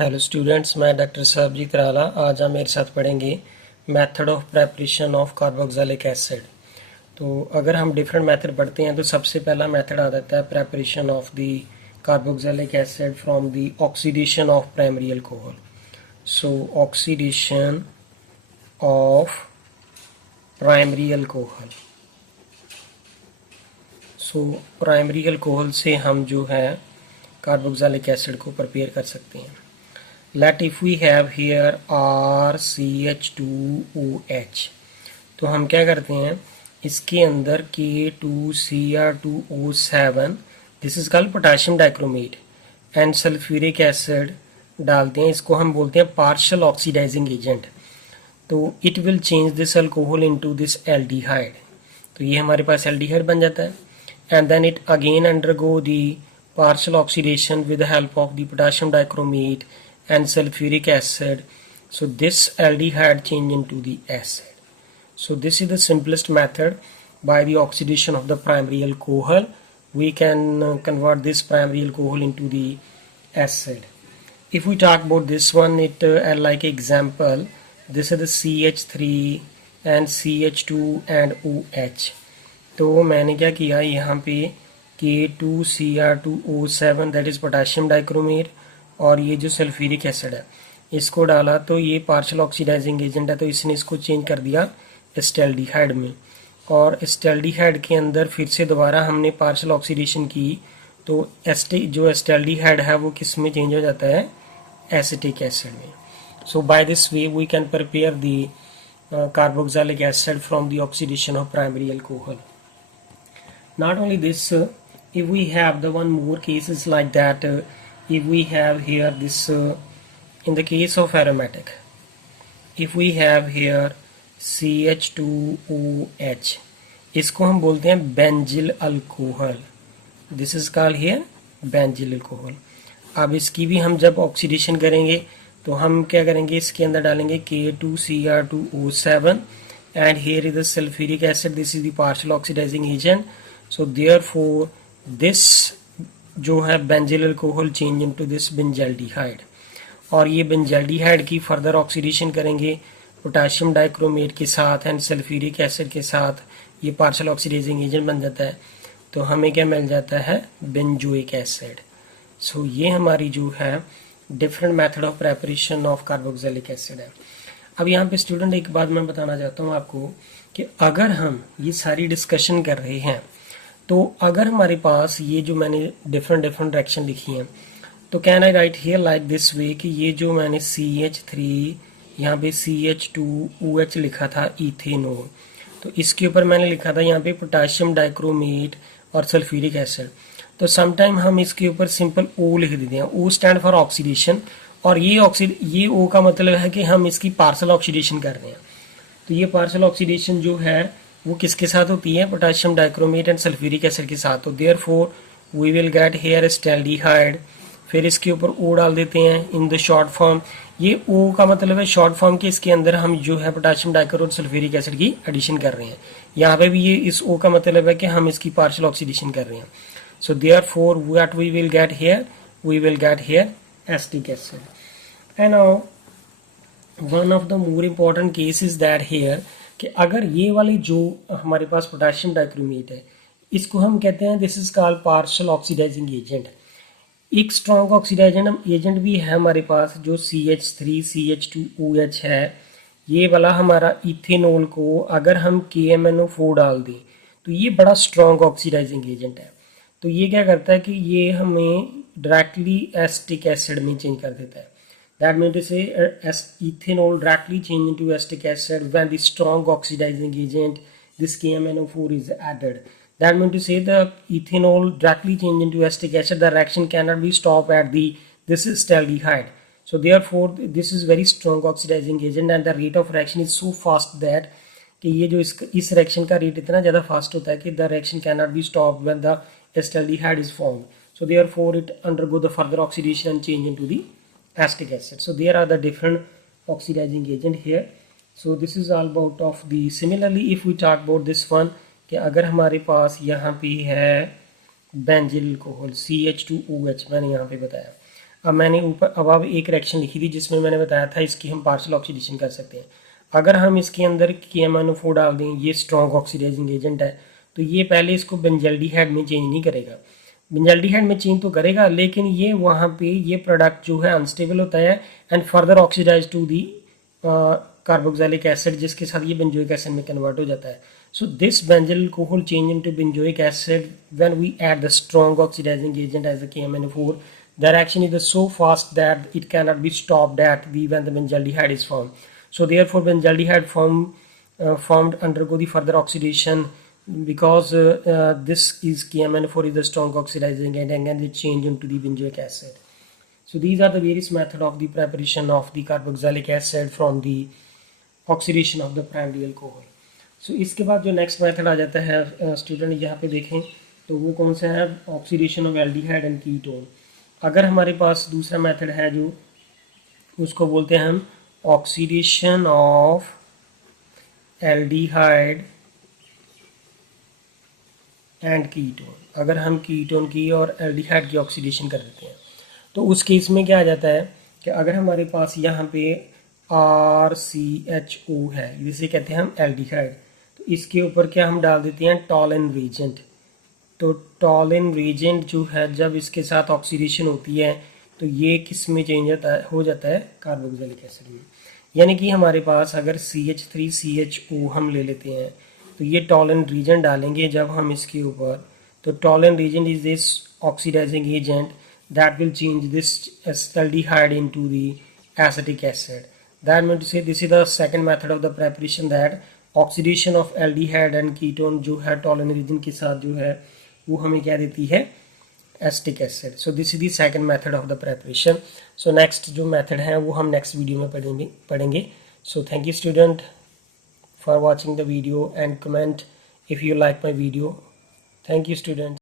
Hello students, मैं doctor Sarabjit राला। आज आप मेरे साथ पढ़ेंगे method of preparation of carboxylic acid. तो अगर हम डिफरेंट मेथड पढ़ते हैं तो सबसे पहला मेथड आ जाता है preparation of the carboxylic acid from the oxidation of primary alcohol. So oxidation of primary alcohol. So primary alcohol से हम जो है कार्बोक्सिलिक एसिड को प्रिपेयर कर सकते हैं। Let if we have here RCH2OH, तो हम क्या करते हैं, इसके अंदर K2Cr2O7, this is called potassium dichromate, and sulphuric acid डालते हैं। इसको हम बोलते हैं पार्शियल ऑक्सीडाइजिंग एजेंट। तो it will change this alcohol into this aldehyde. तो ये हमारे पास एल्डिहाइड बन जाता है, and then it again undergo the partial oxidation with the help of the potassium dichromate and sulfuric acid. So this aldehyde change into the acid. So this is the simplest method. By the oxidation of the primary alcohol, we can convert this primary alcohol into the acid. If we talk about this one, it like example, this is the CH3 and CH2 and OH. तो मैंने क्या किया, यहाँ पे K2Cr2O7 that is potassium dichromate और ये जो sulphuric acid है इसको डाला। तो ये पार्शियल ऑक्सीडाइजिंग एजेंट है, तो इसने इसको चेंज कर दिया एस्टेल्डिहाइड में, और एस्टेल्डिहाइड के अंदर फिर से दोबारा हमने पार्शियल ऑक्सीडेशन की। तो जो एस्टेल्डिहाइड है वो किस में चेंज हो जाता है, एसिटिक एसिड में। So by this way we can prepare the carboxylic acid from the oxidation of primary alcohol. Not only this, if we have the one more cases like that, if we have here this in the case of aromatic, if we have here CH2OH, इसको हम बोलते हैं benzyl alcohol. This is called here benzyl alcohol. अब इसकी भी हम जब oxidation करेंगे तो हम क्या करेंगे, इसके अंदर डालेंगे K2Cr2O7 and here is the sulfuric acid. This is the partial oxidizing agent. So therefore this जो है benzyl alcohol change into this benzaldehyde, और ये बेंजल्डिहाइड की फर्दर ऑक्सीडेशन करेंगे पोटेशियम डाइक्रोमेट के साथ एंड सल्फ्यूरिक एसिड के साथ, ये पार्शियल ऑक्सीडाइजिंग एजेंट बन जाता है। तो हमें क्या मिल जाता है, बेंजोइक एसिड. सो ये हमारी जो है different method of preparation of carboxylic acid है. अब यहाँ पे स्टूडेंट एक बात मैं बताना चाहता हूँ आपको कि अगर हम ये सारी डिस्कशन कर रहे हैं तो अगर हमारे पास ये जो मैंने डिफरेंट रिएक्शन लिखी हैं, तो can I right here like this way कि ये जो मैंने CH3 यहाँ पे CH2OH लिखा था इथेनॉल, तो इसके ऊपर मैंने लिखा था यहाँ पे पोटेशियम डाइक्रोमेट और सल्फ्यूरिक एसिड. तो समटाइम हम इसके ऊपर सिंपल O लिख देते हैं. O स्टैंड फॉर ऑक्सीडेशन, और ये O का मतलब है कि हम इसकी पार्शियल ऑक्सीडेशन कर रहे हैं. तो ये पार्शियल ऑक्सीडेशन जो है वो किसके साथ होती है, potassium dichromate and sulphuric acid के साथ. तो therefore we will get here acetaldehyde. फिर इसके ऊपर O डाल देते हैं इन द शॉर्ट फॉर्म. ये O का मतलब है शॉर्ट फॉर्म के, इसके अंदर हम जो है पोटेशियम डाइक्रोमेट सल्फ्यूरिक एसिड की एडिशन कर रहे हैं. यहाँ पे भी ये इस O का मतलब है कि हम इसकी पार्शियल ऑक्सीडेशन कर रहे हैं. So therefore what we will get here, we will get here acetic acid. And now one of the more important case is that here कि अगर ये वाली जो हमारे पास पोटेशियम डाइक्रोमेट है इसको हम कहते हैं this is called partial oxidising agent. एक स्ट्रॉन्ग ऑक्सीडाइजिंग एजेंट भी है हमारे पास जो CH3 CH2OH है. ये वाला हमारा इथेनॉल को अगर हम KMnO4 डाल दें तो ये बड़ा स्ट्रॉन्ग ऑक्सीडाइजिंग एजेंट है. तो ये क्या करता है कि ये हमें डायरेक्टली एसिटिक एसिड में चेंज कर देता है. That means to say ethanol directly change into acetic acid when the strong oxidizing agent, this KMnO4, is added. That means to say the ethanol directly change into acetic acid, the reaction cannot be stopped at this is aldehyde. So therefore this is very strong oxidizing agent and the rate of reaction is so fast that कि ये जो इस reaction का rate इतना ज़्यादा fast होता है कि the reaction cannot be stopped when the acetaldehyde is formed. So therefore it undergo the further oxidation and change into the acetic acid. So there are the different oxidizing agent here. So this is all about of the. Similarly if we talk about this one कि अगर हमारे पास यहाँ पे है benzyl alcohol CH2OH, मैंने यहाँ पे बताया. अब मैंने ऊपर अब एक रिएक्शन लिखी थी जिसमें मैंने बताया था इसकी हम पार्शियल ऑक्सीडेशन कर सकते हैं। अगर हम इसके अंदर KMnO4 डाल दें, ये स्ट्रॉन्ग ऑक्सीडाइजिंग एजेंट है, तो ये पहले इसको बेंजल्डिहाइड में चेंज नहीं करेगा। बेंजल्डिहाइड में चेंज तो करेगा, लेकिन ये वहाँ पे ये प्रोडक्ट जो है अनस्टेबल होता है and further oxidise to the carboxylic acid, जिसके साथ ये बेंजोइक एसिड में कन्वर्ट हो जाता है। So this benzyl alcohol change into benzoic acid when we add the strong oxidizing agent as the KMnO4. The reaction is so fast that it cannot be stopped when the benzaldehyde is formed. So therefore benzaldehyde formed undergo the further oxidation because this is KMnO4 is the strong oxidizing agent and it change into the benzoic acid. So these are the various method of the preparation of the carboxylic acid from the oxidation of the primary alcohol. सो इसके बाद जो next method आ जाता है student, यहाँ पे देखें तो वो कौन सा है, oxidation of aldehyde and ketone. अगर हमारे पास दूसरा मेथड है जो उसको बोलते हैं हम oxidation of aldehyde and ketone. अगर हम कीटोन की और एल्डिहाइड की ऑक्सीडेशन कर देते हैं तो उस केस में क्या आ जाता है कि अगर हमारे पास यहाँ पे RCHO है, जिसे कहते हैं हम एल्डिहाइड, तो इसके ऊपर क्या हम डाल देते हैं टॉलन रीजेंट। तो टॉलन रीजेंट जो है जब इसके साथ ऑक्सीडेशन होती है तो ये किस में चेंज हो जाता है कार्बोक्सिलिक एसिड में। यानी कि हमारे पास अगर CH3CHO हम ले लेते हैं तो ये टॉलन रीजेंट डालेंगे जब हम इसके ऊपर, तो Tollens reagent is this oxidising agent that will change this aldehyde into the acetic acid. That means to say this is the second method of the preparation, that oxidation of aldehyde and ketone जो है Tollens reason के साथ जो है वो हमें क्या देती है, acetic acid. So this is the second method of the preparation. So next जो method है वो हम next video में पढ़ेंगे. So thank you student for watching the video and comment if you like my video. Thank you students.